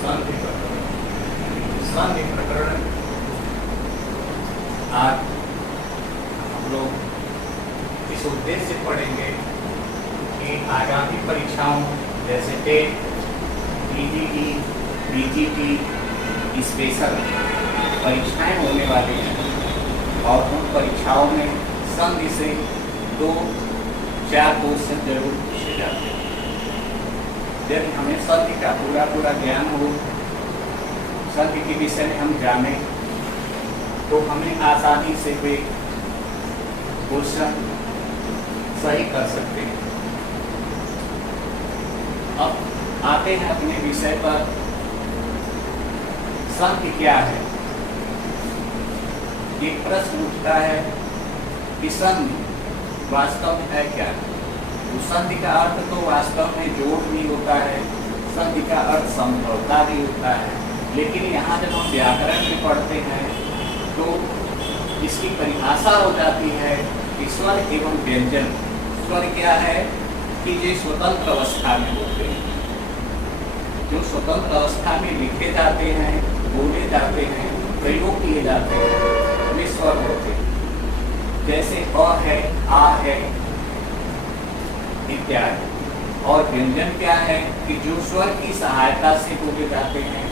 संधि प्रकरण। संधि प्रकरण आज हम लोग इस उद्देश्य से पढ़ेंगे कि आगामी परीक्षाओं जैसे टेट, पीजीटी, बीजीटी स्पेशल परीक्षाएं होने वाली हैं और उन परीक्षाओं में संधि से 2-4 क्वेश्चन जरूर पूछे जाते हैं। यदि हमें संधि का पूरा ज्ञान हो, संधि के विषय में हम जाने, तो हमें आसानी से वे क्वेश्चन सही कर सकते हैं। अब आते हैं अपने विषय पर। संधि क्या है? एक प्रश्न उठता है कि संधि वास्तव में है क्या? तो संधि का अर्थ तो वास्तव में जोड़ भी होता है, संधि का अर्थ समझौता भी होता है, लेकिन यहाँ जब हम व्याकरण में पढ़ते हैं तो इसकी परिभाषा हो जाती है कि स्वर एवं व्यंजन। स्वर क्या है कि जो स्वतंत्र अवस्था में होते हैं, जो स्वतंत्र अवस्था में लिखे जाते हैं, बोले जाते हैं, प्रयोग किए जाते हैं, वे स्वर होते हैं। जैसे अ है, आ है इत्यादि। और व्यंजन क्या है कि जो स्वर की सहायता से बोले जाते हैं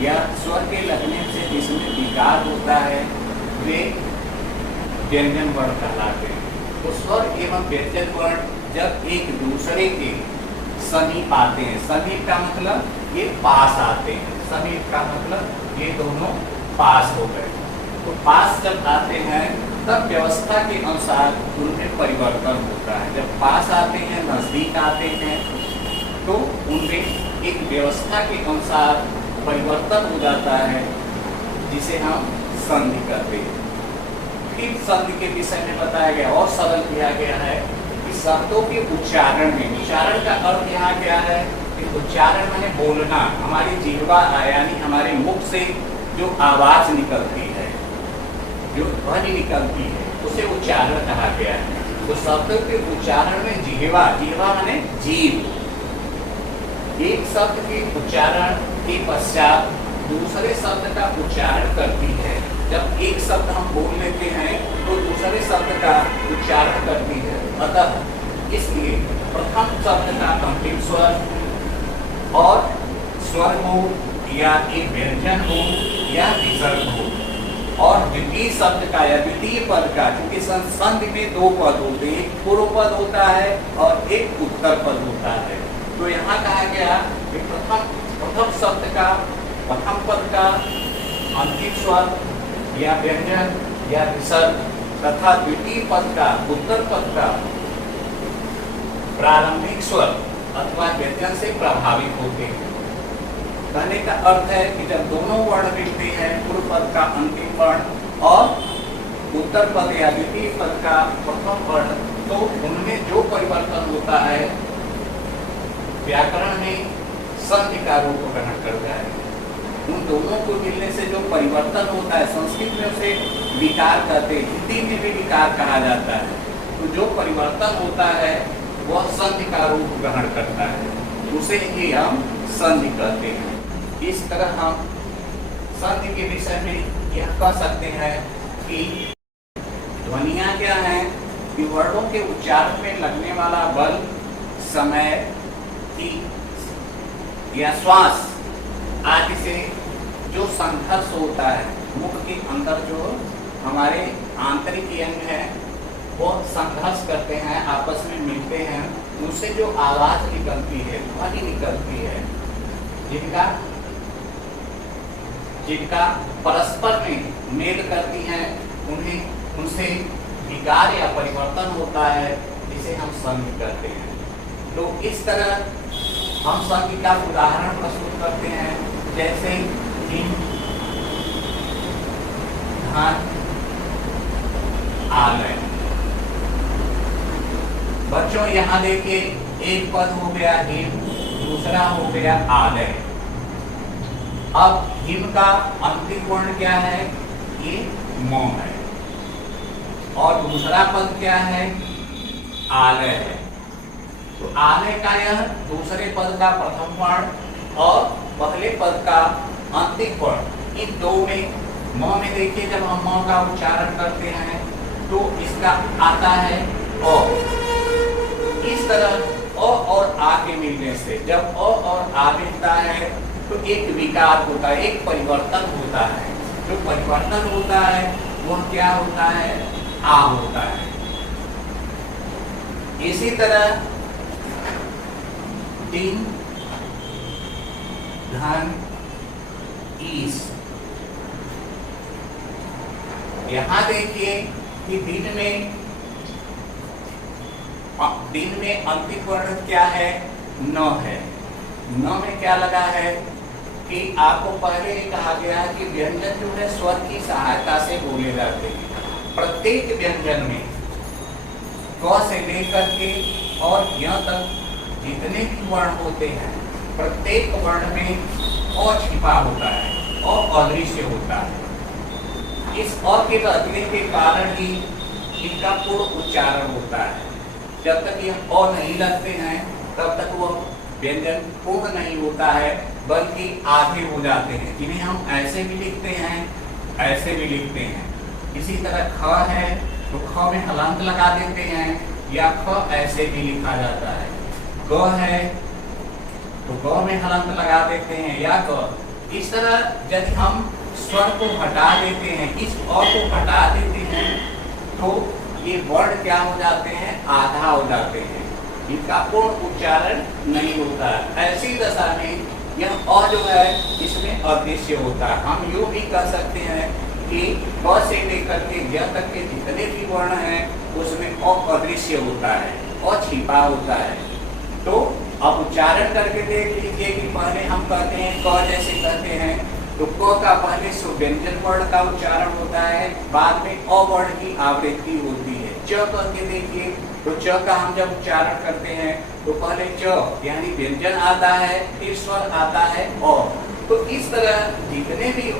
या स्वर के लगने से जिसमें विकार होता है, वे व्यंजन वर्ण कहलाते हैं। तो स्वर एवं व्यंजन वर्ण जब एक दूसरे के समीप आते हैं, समीप का मतलब ये पास आते हैं, समीप का मतलब ये दोनों पास हो गए, तो पास जब आते हैं तब व्यवस्था के अनुसार उनमें परिवर्तन होता है। जब पास आते हैं, नजदीक आते हैं, तो उनमें एक व्यवस्था के अनुसार परिवर्तन हो जाता है, जिसे हम संधि कहते हैं। फिर संधि के विषय में बताया गया और सरल किया गया है कि शब्दों के उच्चारण में, उच्चारण का अर्थ यहाँ क्या है कि उच्चारण माने बोलना, हमारी जिह्वा यानी हमारे मुख से जो आवाज निकलती है, जो ध्वनि निकलती है, उसे उच्चारण कहा गया है। तो शब्द के उच्चारण में जिह्वा, जिह्वा माने जीभ, एक शब्द के उच्चारण के पश्चात दूसरे शब्द का उच्चारण करती है। जब एक शब्द हम बोल लेते हैं तो दूसरे शब्द का उच्चारण करती है। अतः इसलिए प्रथम शब्द का अंतिम स्वर और स्वर हो या एक व्यंजन हो या विसर्ग हो, और द्वितीय शब्द का या द्वितीय पद का, क्योंकि संधि में 2 पद होते हैं, एक पूर्व पद होता है और एक उत्तर पद होता है। तो यहाँ कहा गया कि प्रथम शब्द का प्रथम पद का अंतिम स्वर या व्यंजन या विसर्ग तथा द्वितीय पद का उत्तर पद का प्रारंभिक स्वर अथवा व्यंजन से प्रभावित होते हैं। कहने का अर्थ है कि जब दोनों वर्ण मिलते हैं, पूर्व पद का अंतिम वर्ण और उत्तर पद या द्वितीय पद का प्रथम वर्ण, तो उनमें जो परिवर्तन होता है व्याकरण में संधि का रूप ग्रहण करता है। उन दोनों को मिलने से जो परिवर्तन होता है, संस्कृत में उसे विकार कहते हैं, हिंदी में भी विकार कहा जाता है। तो जो परिवर्तन होता है वह संधि का रूप ग्रहण करता है, उसे ही हम संधि कहते हैं। इस तरह हम संधि के विषय में यह कह सकते हैं कि ध्वनियाँ क्या हैं कि वर्णों के उच्चारण में लगने वाला बल, समय की या श्वास आदि से जो संघर्ष होता है, मुख के अंदर जो हमारे आंतरिक अंग है वो संघर्ष करते हैं, आपस में मिलते हैं, उनसे जो आवाज निकलती है, ध्वनि निकलती है, जिनका परस्पर में मेल करती हैं, उन्हें उनसे विकार या परिवर्तन होता है, जिसे हम संधि करते हैं। तो इस तरह हम संधि का उदाहरण प्रस्तुत करते हैं, जैसे हिम, धान, आलय। बच्चों यहाँ देखिए, एक पद हो गया हिम, दूसरा हो गया आलय। अब हिम का अंतिम वर्ण क्या है? ये म है, और दूसरा पद क्या है? आलय है। तो आलय का यह दूसरे पद का प्रथम वर्ण और पहले पद का अंतिम वर्ण इन दो में, म में देखिए जब हम म का उच्चारण करते हैं तो इसका आता है अ। इस तरह अ और आ के मिलने से जब अ और आ मिलता है तो एक विकार होता है, एक परिवर्तन होता है। जो परिवर्तन होता है वह क्या होता है? आ होता है। इसी तरह दिन, धन, ईस। यहां देखिए कि दिन में अंतिम वर्ण क्या है? न है। न में क्या लगा है कि आपको पहले ही कहा गया है कि व्यंजन जो है स्वर की सहायता से बोले जाते हैं। प्रत्येक व्यंजन में क से लेकर के और य तक जितने भी वर्ण होते हैं प्रत्येक वर्ण में अ छिपा होता है और अदृश्य होता है। इस अ के लगने के कारण ही इनका पूर्ण उच्चारण होता है। जब तक ये अ नहीं लगते हैं तब तक वह व्यंजन पूर्ण नहीं होता है, बल्कि आधे हो जाते हैं। इन्हें हम ऐसे भी लिखते हैं, ऐसे भी लिखते हैं। इसी तरह ख है तो ख में हलंत लगा देते हैं या ख ऐसे भी लिखा जाता है। ग है तो ग में हलंत लगा देते हैं या ग। इस तरह यदि हम स्वर को हटा देते हैं, इस अ को हटा देते हैं तो ये वर्ण क्या हो जाते हैं? आधा हो जाते हैं। इनका पूर्ण उच्चारण नहीं होता है। ऐसी दशा में यह अ जो है इसमें अदृश्य होता है। हम यूं भी कह सकते हैं कि क से लेकर के य तक के जितने भी वर्ण हैं उसमें अ अदृश्य होता है, अ छिपा होता है। तो अब उच्चारण करके देख लीजिए कि पहले हम कहते हैं क जैसे कहते हैं तो क का पहले व्यंजन वर्ण का उच्चारण होता है, बाद में अ वर्ण की आवृत्ति होती है। च करके देखिए तो च का हम जब उच्चारण करते हैं तो पहले च यानी व्यंजन आता है, फिर स्वर आता है अ। तो इस तरह जितने भी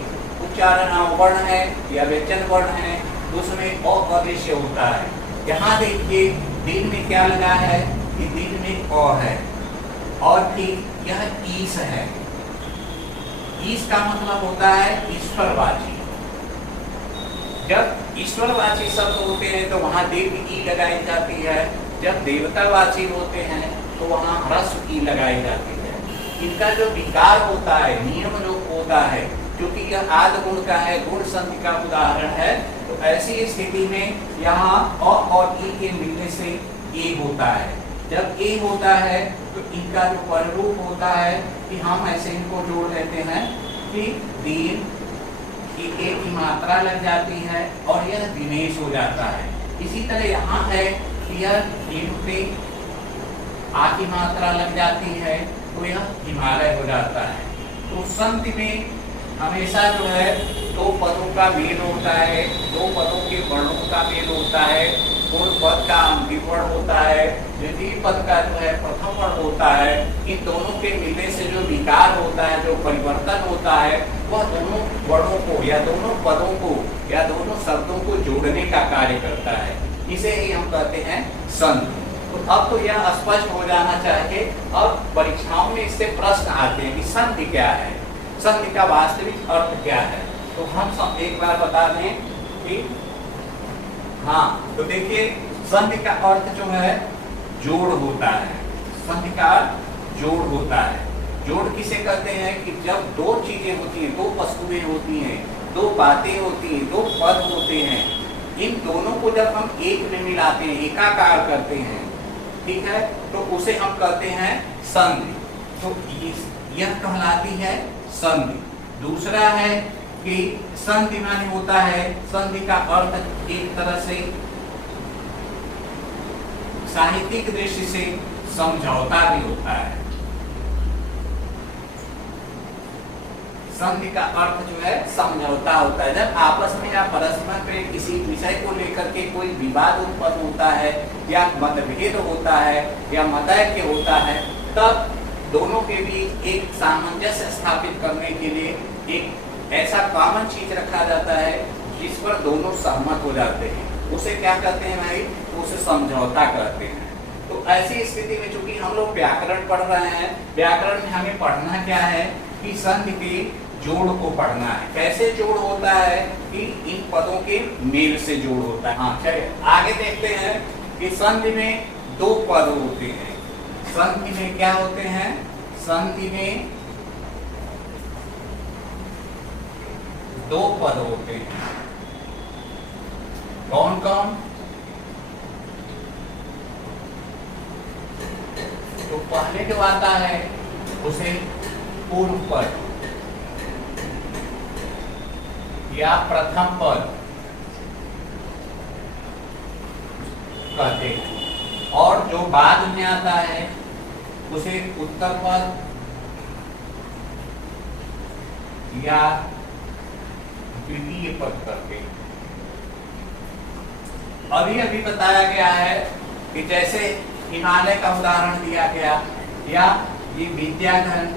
उच्चारण वर्ण है या व्यंजन वर्ण है उसमें अ अदृश्य होता है। यहाँ देखिए दिन में क्या लगा है कि दिन में अ है और फिर यह ईस है। ईस का मतलब होता है ईश्वरवाची। जब ईश्वरवाची शब्द होते हैं तो वहां देव की लगाई जाती है, जब देवतावाची होते हैं तो वहां ह्रस्व की लगाई जाती है। इनका जो विकार होता है, नियम जो होता है, क्योंकि यह आदि गुण का है, गुण संधि का उदाहरण है, तो ऐसी स्थिति में यहाँ अ और ई के मिलने से ए होता है। जब ए होता है तो इनका जो परिरूप होता है कि हम ऐसे इनको जोड़ लेते हैं कि दिन की ए की मात्रा लग जाती है और यह दिनेश हो जाता है। इसी तरह यहाँ है कि यह दिन पे आ की मात्रा लग जाती है तो यह हिमालय हो जाता है। तो संधि में हमेशा जो है दो पदों का मेल होता है, दो पदों के वर्णों का मेल होता है। पूर्ण पद का अंतिम वर्ण होता है, द्वितीय पद का जो है प्रथम वर्ण होता है। इन दोनों के मिलने से जो विकार होता है, जो परिवर्तन होता है, वह दोनों वर्णों को या दोनों पदों को या दोनों शब्दों को जोड़ने का कार्य करता है। इसे ही हम कहते हैं संधि। तो अब तो यह स्पष्ट हो जाना चाहिए। अब परीक्षाओं में इससे प्रश्न आते हैं कि संधि क्या है, संधि का वास्तविक अर्थ क्या है। तो हम सब एक बार बता दें कि हाँ, तो देखिए संधि का अर्थ जो है जोड़ होता है। संधि का जोड़ होता है। जोड़ किसे कहते हैं कि जब दो चीजें होती हैं, दो वस्तुएं होती हैं, दो बातें होती हैं, दो पद होते हैं, इन दोनों को जब हम एक में मिलाते हैं, एकाकार करते हैं, ठीक है, तो उसे हम कहते हैं संधि। तो यह कहलाती है संधि। दूसरा है कि संधि माने होता है, संधि का अर्थ एक तरह से साहित्यिक दृष्टि से समझौता भी होता है। संधि का अर्थ जो है समझौता होता है। जब आपस में या परस्पर में किसी विषय को लेकर के कोई विवाद उत्पन्न होता है या मतभेद होता है या मतैक्य होता है, तब दोनों के बीच एक सामंजस्य स्थापित करने के लिए एक ऐसा कॉमन चीज रखा जाता है जिस पर दोनों सहमत हो जाते हैं। उसे क्या कहते हैं भाई? तो उसे समझौता कहते हैं। तो तो ऐसी स्थिति में चूंकि हम लोग व्याकरण पढ़ रहे हैं, व्याकरण में हमें पढ़ना क्या है कि संधि के जोड़ को पढ़ना है। कैसे जोड़ होता है कि इन पदों के मेल से जोड़ होता है। हाँ चलिए आगे देखते हैं कि संधि में दो पद होते हैं। संधि में क्या होते हैं? संधि में दो पद होते हैं। कौन कौन? तो पहले जो आता है उसे पूर्व पद या प्रथम पद कहते हैं, और जो बाद में आता है उसे उत्तर पद या द्वितीय पद कहते हैं। अभी बताया गया है कि जैसे हिमालय का उदाहरण दिया गया, या ये विद्याधन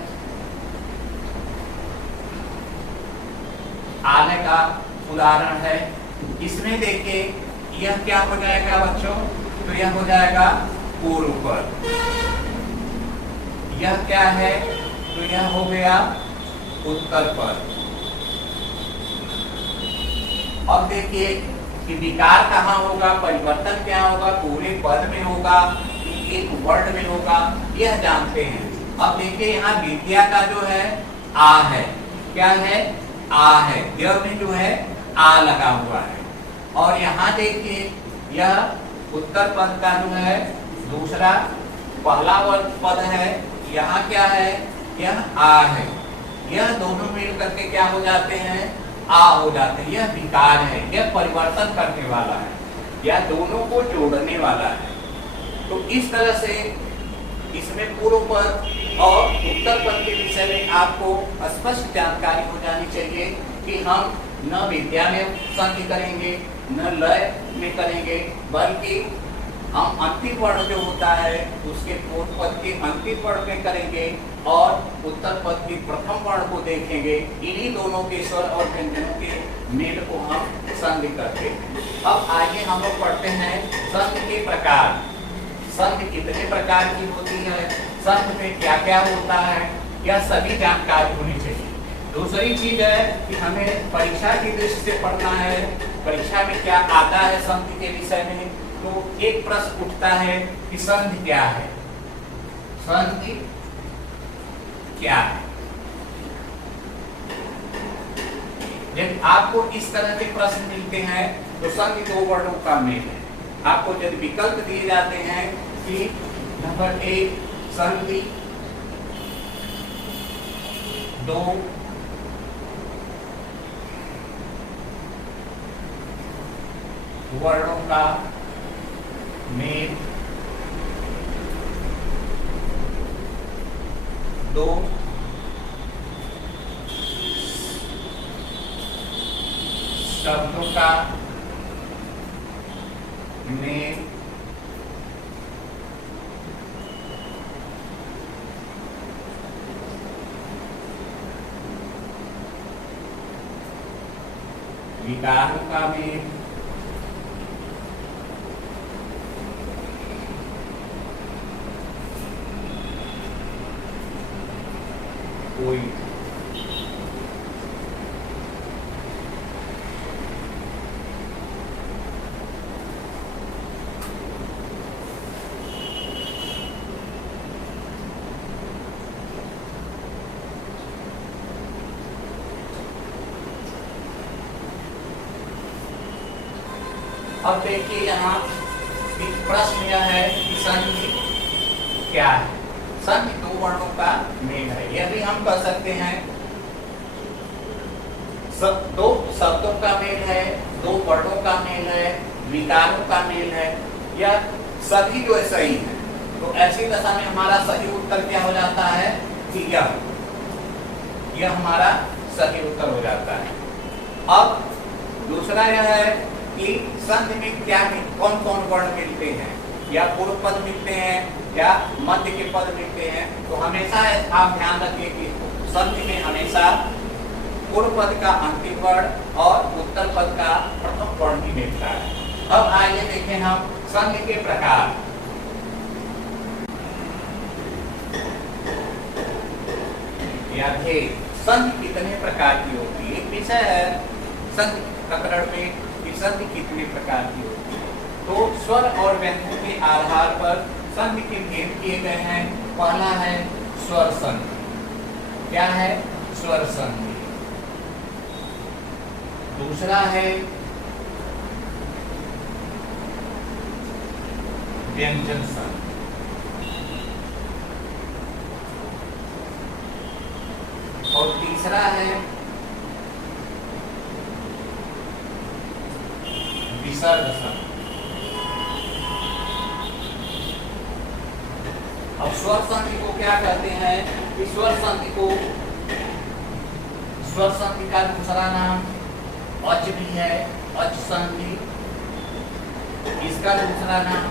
आलय का उदाहरण है। इसमें देखिए यह क्या हो जाएगा बच्चों? तो यह हो जाएगा पूर्व पद। यह क्या है? तो यह हो गया उत्तर पद। अब देखिए कि विकार कहाँ होगा, परिवर्तन क्या होगा, पूरे पद में होगा, एक वर्ड में होगा, यह जानते हैं। अब देखिए यहाँ विद्या का जो है आ है, क्या है? आ है। यह में जो है आ लगा हुआ है। और यहाँ देखिए यह उत्तर पद का जो है दूसरा पहला पद है, यहाँ क्या है? यह आ है। यह दोनों मिल करके क्या हो जाते हैं? आ हो जाते हैं। यह विकार है, यह परिवर्तन करने वाला है, या दोनों को जोड़ने वाला है। तो इस तरह से इसमें पूर्व पद और उत्तर पद के विषय में आपको स्पष्ट जानकारी हो जानी चाहिए कि हम न विद्या में संधि करेंगे, न लय में करेंगे, बल्कि हम अंतिम वर्ण जो होता है उसके पूर्व पद के अंतिम वर्ण में करेंगे और उत्तर पद के प्रथम वर्ण को देखेंगे। इन्हीं दोनों के स्वर और व्यंजनों के मेल को हम संधि करते हैं। अब आइए हम लोग पढ़ते हैं संधि के प्रकार। संधि कितने प्रकार की होती है, संधि में क्या क्या होता है, यह सभी जानकारी होनी चाहिए। दूसरी चीज है कि हमें परीक्षा की दृष्टि से पढ़ना है, परीक्षा में क्या आता है संधि के विषय में। तो एक प्रश्न उठता है कि संधि क्या है, संधि क्या है। जब आपको इस तरह के प्रश्न मिलते हैं तो संधि दो वर्णों का मेल है। आपको जब विकल्प दिए जाते हैं कि नंबर 1 संधि दो वर्णों का मेल, दो शब्दों का मेल, विकारों का मेल, कोई अब देखिए यहाँ एक प्रश्न यह है कि संधि क्या है। संधि दो वर्णों का मेल है, यह भी हम कह सकते हैं। दो शब्दों का मेल है, दो वर्णों का मेल है, विकारों का मेल है, यह सभी जो है सही है। तो ऐसी दशा में हमारा सही उत्तर क्या हो जाता है कि यह हमारा सही उत्तर हो जाता है। अब दूसरा यह है कि संधि में क्या कौन कौन वर्ण मिलते हैं, या पूर्व पद मिलते हैं या मध्य के पद मिलते हैं। तो हमेशा आप ध्यान रखिए कि संधि में हमेशा पूर्व पद का अंतिम वर्ण और उत्तर पद का प्रथम वर्ण ही मिलता है। अब आइए देखें हम संधि के प्रकार। या भेद। संधि कितने प्रकार की होती है, एक विषय है संधि प्रकरण में कि संधि कितने प्रकार की होती है। तो स्वर और व्यंजन के आधार पर संधि के भेद किए गए हैं। पहला है स्वर संधि। क्या है? स्वर संधि। दूसरा है व्यंजन संधि। और तीसरा है विसर्ग संधि। अब स्वर संधि को क्या कहते हैं? स्वर संधि को, स्वर संधि का दूसरा नाम अच भी है, अच संधि। इसका दूसरा नाम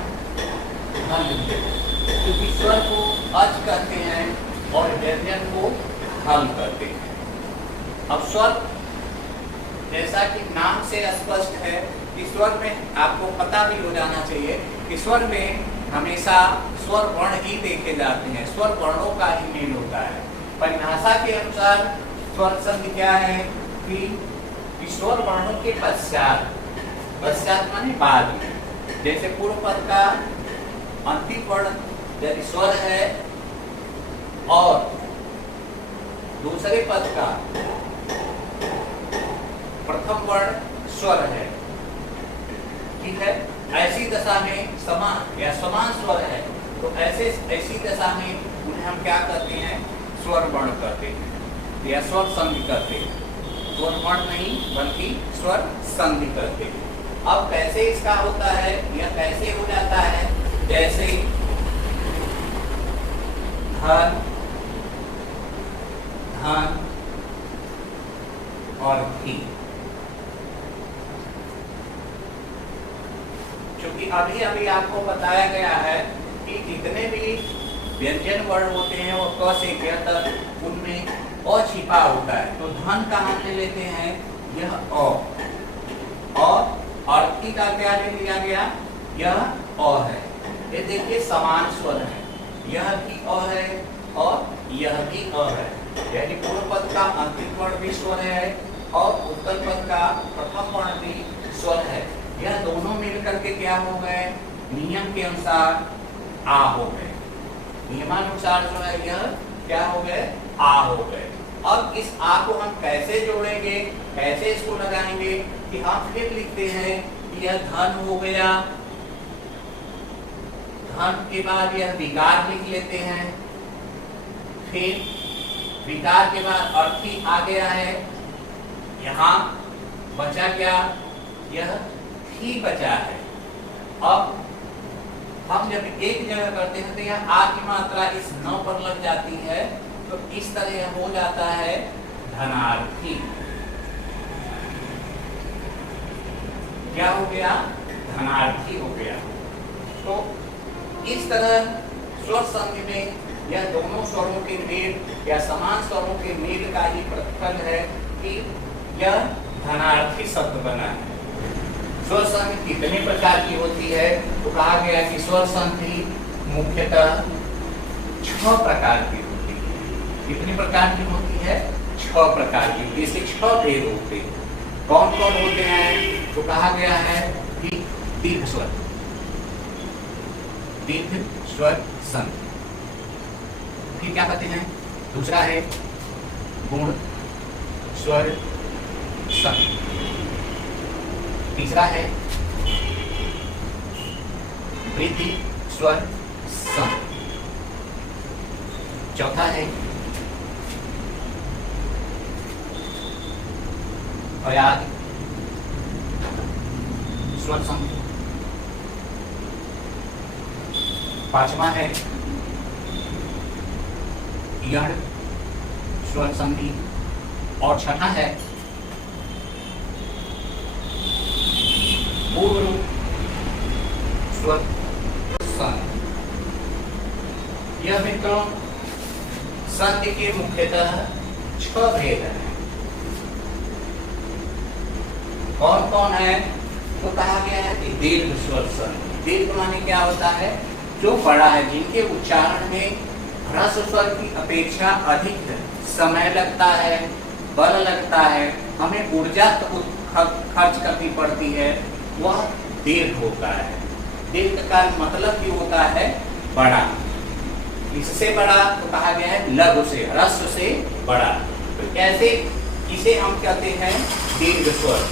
हल भी है, क्योंकि स्वर को अच कहते हैं और व्यंजन को हल करते हैं। अब स्वर, जैसा कि नाम से स्पष्ट है कि स्वर में आपको पता भी हो जाना चाहिए कि स्वर में हमेशा स्वर वर्ण ही देखे जाते हैं, स्वर वर्णों का ही मेल होता है। परिभाषा के अनुसार स्वर संधि क्या है कि स्वर वर्णों के पश्चात, पश्चात माने बाद में, जैसे पूर्व पद का अंतिम वर्ण यदि स्वर है और दूसरे पद का प्रथम वर्ण स्वर है, ठीक है, ऐसी दशा में समान या समान स्वर है, तो ऐसी दशा में उन्हें हम क्या करते हैं? स्वर वर्ण करते हैं या स्वर संधि करते हैं। स्वर वर्ण नहीं बल्कि स्वर संधि करते हैं। अब कैसे इसका होता है या कैसे हो जाता है? जैसे धन, धन और धी। क्योंकि अभी अभी आपको बताया गया है कि जितने भी व्यंजन वर्ण होते हैं वो क से क तक उनमें अ छिपा होता है। तो धन का हम ले लेते हैं यह अ, और अर्थी का क्या ले लिया गया? यह अ है। ये देखिए समान स्वर है, यह भी अ है और यह भी अ है, यानी पूर्व पद का अंतिम वर्ण भी स्वर है और उत्तर पद का प्रथम वर्ण भी स्वर है। यह दोनों मिलकर के क्या हो गए? नियम के अनुसार आ हो गए। नियमानुसार जो है यह क्या हो गए? आ हो गए। अब इस आ को हम कैसे जोड़ेंगे, कैसे इसको लगाएंगे कि हम फिर लिखते हैं कि यह धन हो गया, धन के बाद यह विकार लिख लेते हैं, फिर विकार के बाद अर्थी आ गया है, यहाँ बचा क्या? यह ही बचा है। अब हम जब एक जगह करते हैं तो यह आ की मात्रा इस न पर लग जाती है, तो इस तरह हो जाता है धनार्थी। क्या हो गया? धनार्थी हो गया। तो इस तरह स्वर संधि में यह दोनों स्वरों के मेल या समान स्वरों के मेल का ही प्रतिफल है कि यह धनार्थी शब्द बना है। स्वर संधि कितने प्रकार की होती है? तो कहा गया कि स्वर संधि मुख्यतः 6 प्रकार की होती है। कितने प्रकार की होती है? 6 प्रकार की। इसके 6 भेद होते हैं। कौन कौन होते हैं? तो कहा गया है कि दीर्घ स्वर, दीर्घ स्वर संधि। फिर क्या कहते हैं? दूसरा है गुण स्वर संधि। तीसरा है वृद्धि स्वर संधि। चौथा है अयाद स्वर संधि। पांचवा है यण स्वर संधि। और छठा है पूर्व स्वर संधि। यह मित्रों संधि के मुख्यतः 6 भेद हैं। कौन कौन है? तो कहा गया है कि दीर्घ स्वर संधि। दीर्घ माने क्या होता है? जो बड़ा है, जिनके उच्चारण में ह्रस्व स्वर की अपेक्षा अधिक समय लगता है, बल लगता है, हमें ऊर्जा खर्च करनी पड़ती है, वह दीर्घ होता है। दीर्घ का मतलब भी होता है बड़ा। इससे बड़ा तो कहा गया है लघु से, ह्रस्व से बड़ा। तो कैसे इसे हम कहते हैं दीर्घ स्वर।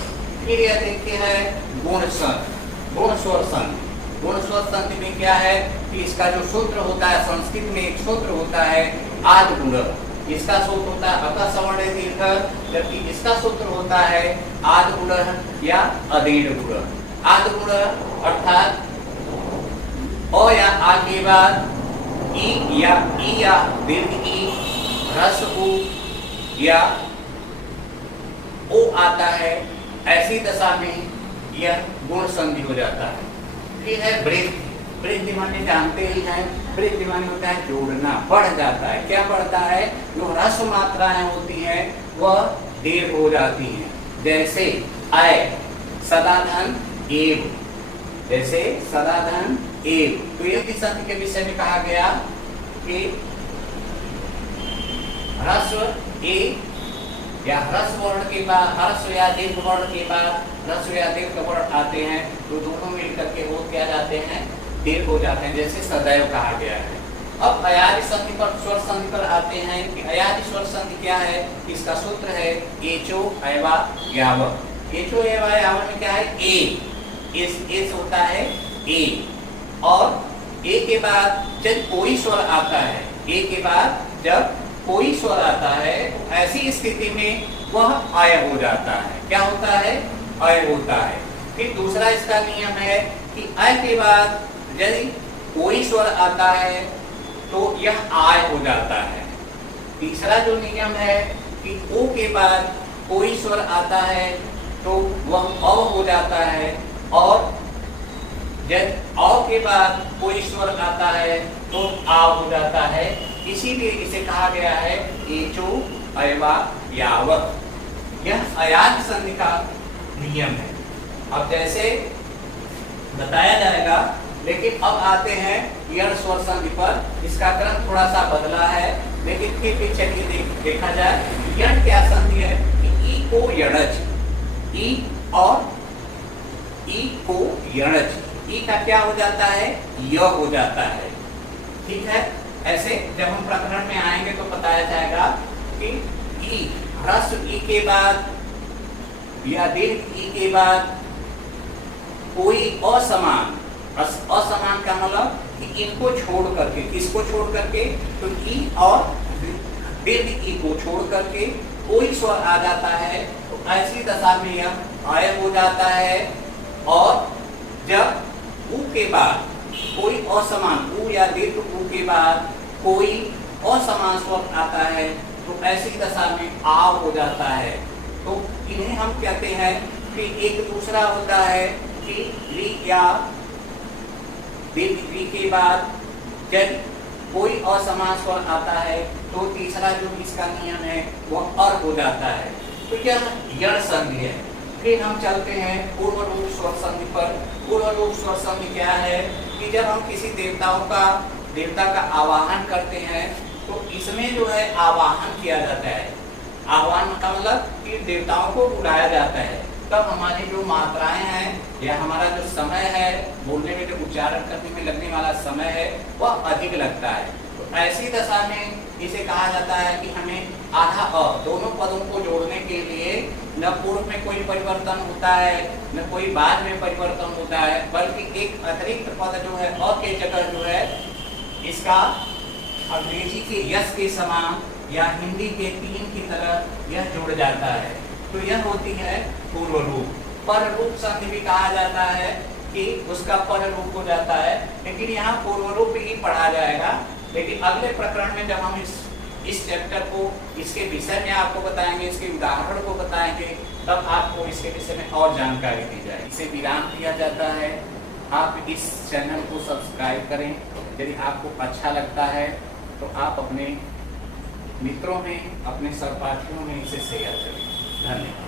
फिर यह देखते हैं गुण संधि, गुण स्वर संधि। गुण स्वर संधि में क्या है कि इसका जो सूत्र होता है, संस्कृत में एक सूत्र होता है आद गुण। इसका सूत्र होता है अतः सवर्ण दीर्घ, जबकि इसका सूत्र होता है आद गुण या अदीर्ण गुण। आद गुण अर्थात अ या आ के बाद ई या दीर्घ ई, ह्रस्व उ या ओ आता है, ऐसी दशा में यह गुण संधि हो जाता है। फिर है वृद्धि। वृद्धि माने जानते ही हैं, वृद्धि माने होता है जोड़ना, बढ़ जाता है। क्या बढ़ता है? जो ह्रस्व मात्राएं होती हैं वह दीर्घ हो जाती हैं। जैसे आय, सदाधन एव, जैसे सदाधन एव। तो ये संधि के विषय में कहा गया कि ह्रस्व ए या ह्रस्व वर्ण के बाद, ह्रस्व या दीर्घ वर्ण के बाद ह्रस्व या दीर्घ वर्ण आते हैं तो दोनों मिलकर के हो क्या जाते हैं? दीर्घ हो जाते हैं, जैसे सदैव कहा गया है। अब अयादि संधि पर, स्वर संधि पर आते हैं कि अयादि स्वर संधि क्या है? इसका सूत्र है एचो एवा याव। एचो एवा याव में क्या है? ए, इस होता है ए, और ए के बाद जब कोई स्वर आता है, ए के बाद जब कोई स्वर आता है, ऐसी स्थिति में वह अय हो जाता है। क्या होता है? अय होता है। फिर दूसरा इसका नियम है कि अय के बाद यदि कोई स्वर आता है तो यह आय हो जाता है। तीसरा जो नियम है कि ओ के बाद कोई स्वर आता है तो वह अ हो जाता है, और जब अ के बाद कोई स्वर आता है तो आ हो जाता है। इसीलिए इसे कहा गया है एचो अयवा यावत। यह अयाद संधि का नियम है। अब जैसे बताया जाएगा, लेकिन अब आते हैं यण स्वर संधि पर। इसका क्रम थोड़ा सा बदला है, लेकिन फिर भी चलिए देखा जाए। यण क्या संधि है कि ई को यणज, ई और ई को यणज, ई का क्या हो जाता है? य हो जाता है। ठीक है, ऐसे जब हम प्रकरण में आएंगे तो बताया जाएगा कि ई, ह्रस्व ई के बाद या दीर्घ ई के बाद कोई असमान, असमान का मतलब कि इनको छोड़ करके, किसको छोड़ करके? तो ई और दीर्घ ई को छोड़ करके कोई स्वर आ जाता है, तो ऐसी दशा में यह आय हो जाता है। और जब उ के बाद कोई असमान, उ या दीर्घ उ के बाद कोई असमान स्वर आता है तो ऐसी दशा में आ हो जाता है। तो इन्हें हम कहते हैं कि एक दूसरा होता है कि री या दीर्घ री के बाद जब कोई असमान स्वर आता है तो तीसरा जो इसका नियम है वह अर हो जाता है। तो यह यण संधि है। फिर हम चलते हैं पूर्व रूप स्वर संधि पर। पूर्व रूप स्वर संधि क्या है कि जब हम किसी देवता का आवाहन करते हैं तो इसमें जो है आवाहन किया जाता है। आह्वान का मतलब कि देवताओं को बुलाया जाता है, तब हमारी जो मात्राएं हैं या हमारा जो समय है, बोलने में जो उच्चारण करने में लगने वाला समय है वह अधिक लगता है। तो ऐसी दशा में इसे कहा जाता है कि हमें आधा अ, दोनों पदों को जोड़ने के लिए न पूर्व में कोई परिवर्तन होता है न कोई बाद में परिवर्तन होता है, बल्कि एक अतिरिक्त पद जो है अ के जगह जो है इसका अंग्रेजी के यस के समान या हिंदी के तीन की तरह यह जुड़ जाता है। तो यह होती है पूर्व रूप। पर रूप संधि भी कहा जाता है कि उसका पर रूप हो जाता है, लेकिन यहाँ पूर्व रूप ही पढ़ा जाएगा। लेकिन अगले प्रकरण में जब हम इस चैप्टर को, इसके विषय में आपको बताएंगे, इसके उदाहरण को बताएंगे, तब आपको इसके विषय में और जानकारी दी जाएगी। इसे विराम दिया जाता है। आप इस चैनल को सब्सक्राइब करें। यदि आपको अच्छा लगता है तो आप अपने मित्रों में, अपने सहपाठियों में इसे शेयर करें। धन्यवाद।